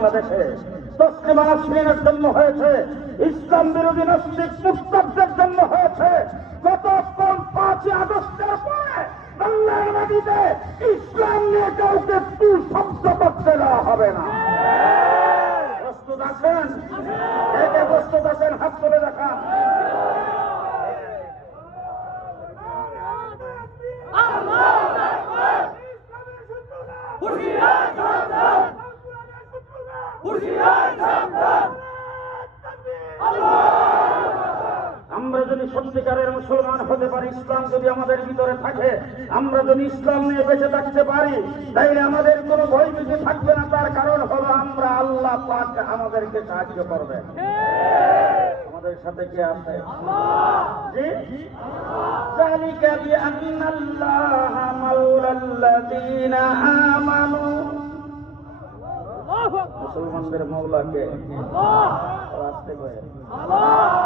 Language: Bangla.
বাংলাদেশে তসলিমা নাসরিনের জন্ম হয়েছে, ইসলাম বিরোধী নাস্তিক মুরতাদদের জন্ম হয়েছে। গত 5ই আগস্টের পরে বাংলার মাটিতে ইসলাম নিয়ে কাউকে তু শব্দ করতে দেওয়া হবে না। প্রস্তুত আছেন? কে প্রস্তুত আছেন? হাত তুলে দেখান। আমরা যদি সত্যিকারের মুসলমান হতে পারি, ইসলাম যদি আমাদের ভিতরে থাকে, আমরা যদি ইসলাম নিয়ে বেঁচে থাকতে পারি, তাইলে আমাদের কোনো ভয় ভীতি থাকবে না। তার কারণ হলো আমরা আল্লাহ পাক আমাদেরকে সাহায্য করবে। আমাদের সাথে কে আছে? যালিকা বিআন্নাল্লাহা মাওলাল্লাযীনা আমানু। মুসলমানদের মওলা কে? আসতে কয়